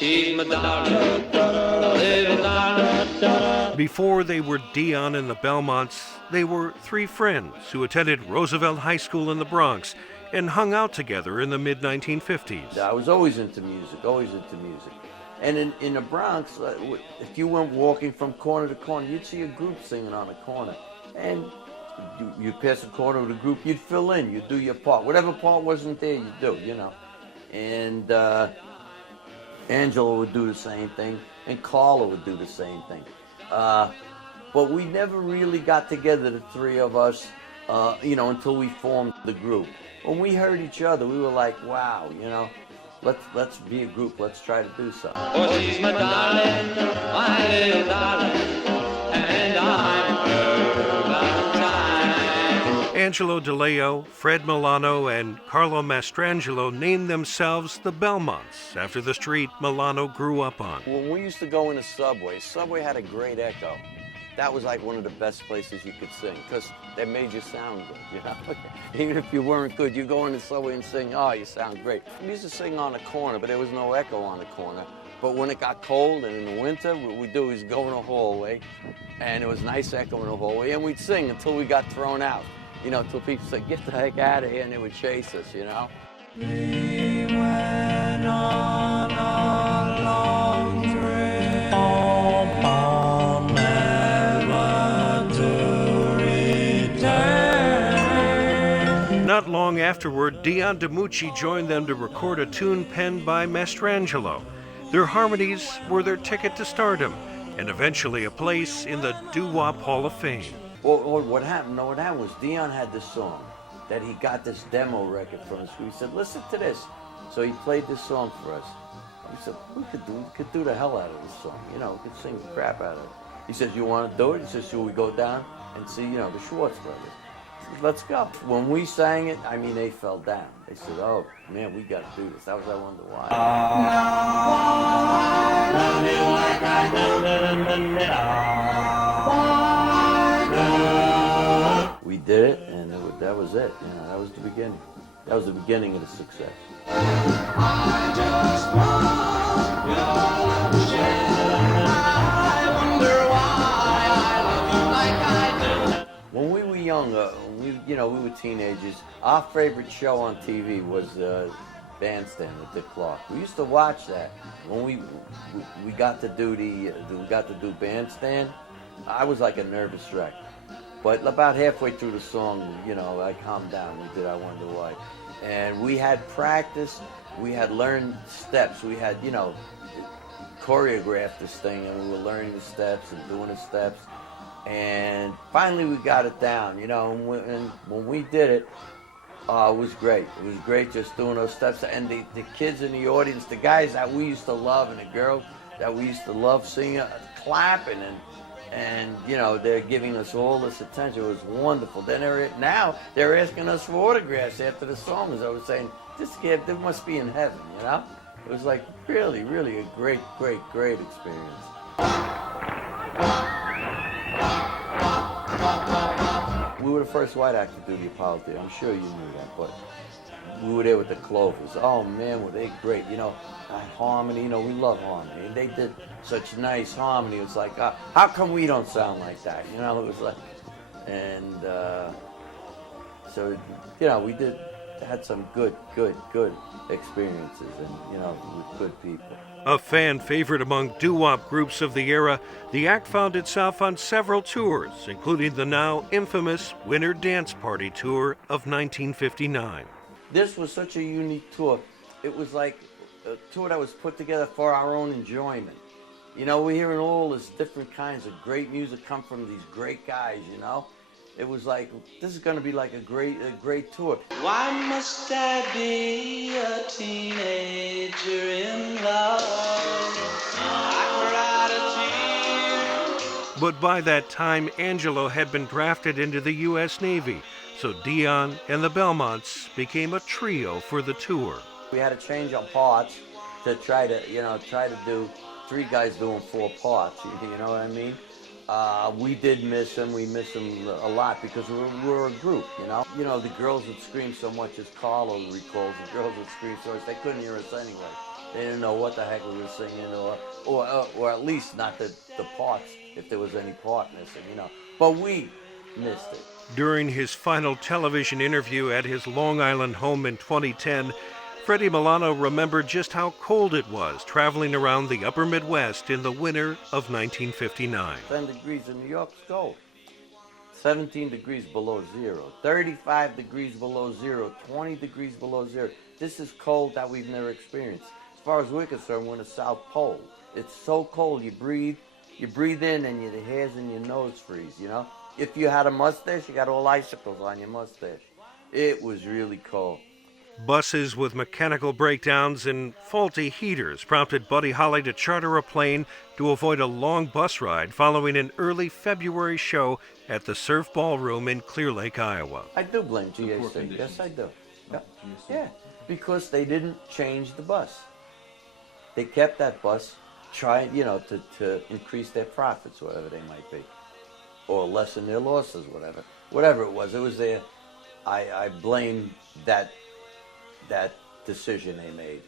she's my darling, living darling. Before they were Dion and the Belmonts, they were three friends who attended Roosevelt High School in the Bronx and hung out together in the mid-1950s. I was always into music, And in the Bronx, if you went walking from corner to corner, you'd see a group singing on a corner. And you'd pass a corner with a group, you'd fill in, you'd do your part. Whatever part wasn't there, you'd do, you know. And Angelo would do the same thing, and Carlo would do the same thing. But we never really got together, the three of us, you know, until we formed the group. When we heard each other, we were like, wow, you know, let's be a group, let's try to do something. Oh, she's my darling, my little darling, and I'm her Valentine. Angelo DeLeo, Fred Milano, and Carlo Mastrangelo named themselves the Belmonts after the street Milano grew up on. When we used to go in a Subway had a great echo. That was like one of the best places you could sing, because they made you sound good, you know? Even if you weren't good, you go in the Subway and sing, oh, you sound great. We used to sing on the corner, but there was no echo on the corner. But when it got cold and in the winter, what we'd do is go in a hallway, and it was nice echo in the hallway, and we'd sing until we got thrown out. You know, until people said, get the heck out of here, and they would chase us, you know? We went on a long trip, upon never to return. Not long afterward, Dion DiMucci joined them to record a tune penned by Mastrangelo. Their harmonies were their ticket to stardom, and eventually a place in the Doo-Wop Hall of Fame. Well, what happened was Dion had this song that he got this demo record from us. We said, listen to this. So he played this song for us. We said, we could do the hell out of this song. You know, we could sing the crap out of it. He says, you want to do it? He says, should we go down and see, you know, the Schwartz brothers? I said, let's go. When we sang it, I mean, they fell down. They said, oh, man, we got to do this. That was, I wonder why. We did it, and that was it. You know, that was the beginning. That was the beginning of the success. I just want I wonder why I love you like I do. When we were younger, we were teenagers. Our favorite show on TV was Bandstand with Dick Clark. We used to watch that. When we got to do Bandstand, I was like a nervous wreck. But about halfway through the song, you know, I calmed down. We did I Wonder Why. And we had practice. We had learned steps. We had, you know, choreographed this thing, and we were learning the steps and doing the steps. And finally we got it down, you know, and when we did it, it was great. It was great just doing those steps. And the kids in the audience, the guys that we used to love and the girls that we used to love singing, clapping, and you know, they're giving us all this attention. It was wonderful. Then now they're asking us for autographs after the songs. I was saying, this kid, they must be in heaven, you know? It was like really, really a great, great, great experience. We were the first white act to do the Apollo Theater. I'm sure you knew that, but we were there with the Clovers. Oh man, were they great. You know, harmony, you know, we love harmony. And they did such nice harmony. It was like, how come we don't sound like that? You know, it was like, and so, you know, we had some good experiences, and, you know, with good people. A fan favorite among doo-wop groups of the era, the act found itself on several tours, including the now infamous Winter Dance Party Tour of 1959. This was such a unique tour. It was like a tour that was put together for our own enjoyment. You know, we're hearing all this different kinds of great music come from these great guys, you know? It was like, this is going to be like a great tour. Why must I be a teenager in love? I cried a tear. But by that time, Angelo had been drafted into the U.S. Navy, so Dion and the Belmonts became a trio for the tour. We had to change our parts to try to do three guys doing four parts, you know what I mean? We did miss him. We miss him a lot because we're a group, you know. You know, the girls would scream so much, as Carlo recalls, the girls would scream so much they couldn't hear us anyway. They didn't know what the heck we were singing, or at least not the parts, if there was any part missing, you know. But we missed it. During his final television interview at his Long Island home in 2010, Freddie Milano remembered just how cold it was traveling around the upper Midwest in the winter of 1959. 10 degrees in New York's cold. 17 degrees below zero. 35 degrees below zero. 20 degrees below zero. This is cold that we've never experienced. As far as we're concerned, we're in the South Pole. It's so cold, you breathe in and the hairs in your nose freeze, you know? If you had a mustache, you got all icicles on your mustache. It was really cold. Buses with mechanical breakdowns and faulty heaters prompted Buddy Holly to charter a plane to avoid a long bus ride following an early February show at the Surf Ballroom in Clear Lake, Iowa. I do blame GAC. Yes, I do. Yeah, because they didn't change the bus. They kept that bus, trying, you know, to increase their profits, whatever they might be, or lessen their losses, whatever it was. It was their. I blame that decision they made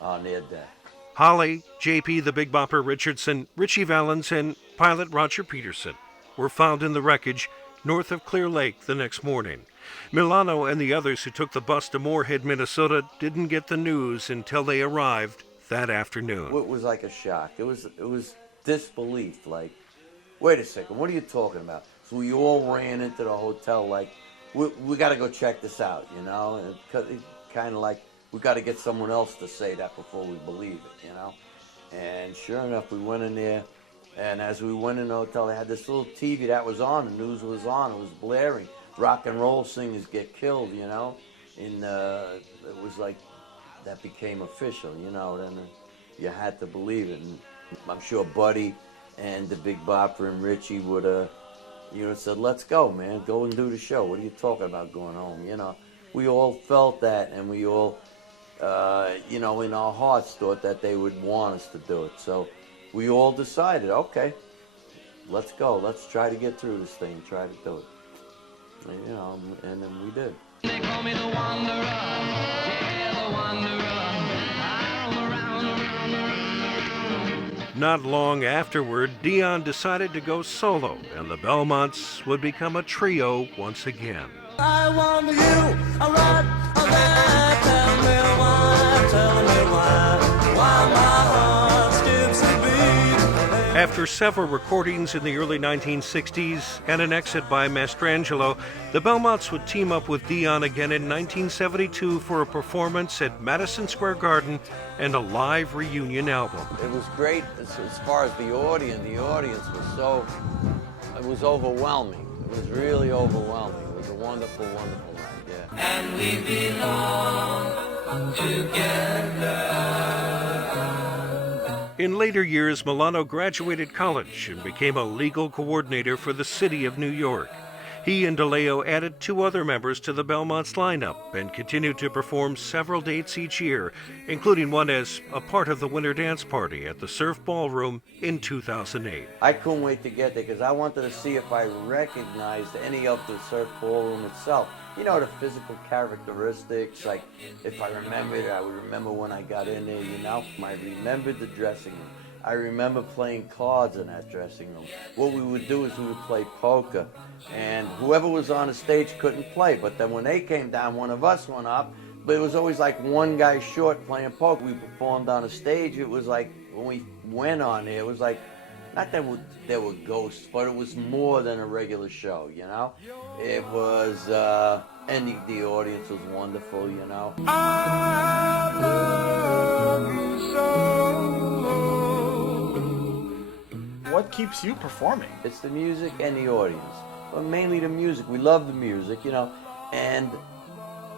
on their deck. Holly, J.P. the Big Bopper Richardson, Richie Valens, and pilot Roger Peterson were found in the wreckage north of Clear Lake the next morning. Milano and the others who took the bus to Moorhead, Minnesota, didn't get the news until they arrived that afternoon. It was like a shock. It was disbelief. Like, wait a second, what are you talking about? So we all ran into the hotel like, we got to go check this out, you know? And it kind of like, we got to get someone else to say that before we believe it, you know? And sure enough, we went in there, and as we went in the hotel, they had this little TV that was on, the news was on, it was blaring. Rock and roll singers get killed, you know? And it was like, that became official, you know? Then you had to believe it. And I'm sure Buddy and the Big Bopper and Richie would you know, said, let's go, man. Go and do the show. What are you talking about going home? You know, we all felt that, and we all, you know, in our hearts thought that they would want us to do it. So we all decided, okay, let's go. Let's try to get through this thing, try to do it. And, you know, and then we did. They call me the Wanderer, yeah, the Wanderer. I roam around. Not long afterward, Dion decided to go solo, and the Belmonts would become a trio once again. I want you, alright, alright, tell me why my heart skips a beat. After several recordings in the early 1960s and an exit by Mastrangelo, the Belmonts would team up with Dion again in 1972 for a performance at Madison Square Garden and a live reunion album. It was great as far as the audience was it was overwhelming. It was really overwhelming. It was a wonderful, wonderful night, yeah. And we belong together. In later years, Milano graduated college and became a legal coordinator for the city of New York. He and DeLeo added 2 other members to the Belmonts lineup and continued to perform several dates each year, including one as a part of the Winter Dance Party at the Surf Ballroom in 2008. I couldn't wait to get there because I wanted to see if I recognized any of the Surf Ballroom itself. You know, the physical characteristics, like if I remembered, I would remember when I got in there, you know. I remembered the dressing room. I remember playing cards in that dressing room. What we would do is we would play poker, and whoever was on the stage couldn't play, but then when they came down, one of us went up, but it was always like one guy short playing poker. We performed on a stage. It was like, when we went on there, it was like, not that there were ghosts, but it was more than a regular show, you know? It was, and the audience was wonderful, you know? I love you so. What keeps you performing? It's the music and the audience, but mainly the music. We love the music, you know, and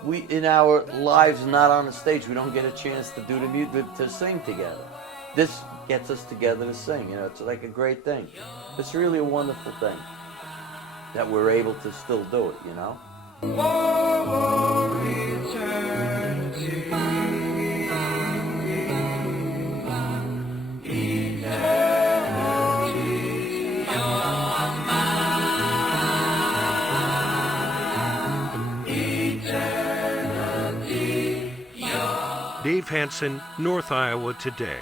we, in our lives not on the stage, we don't get a chance to do the music, to sing together. This gets us together to sing, you know, it's like a great thing. It's really a wonderful thing that we're able to still do it, you know? Dave Hansen, North Iowa Today.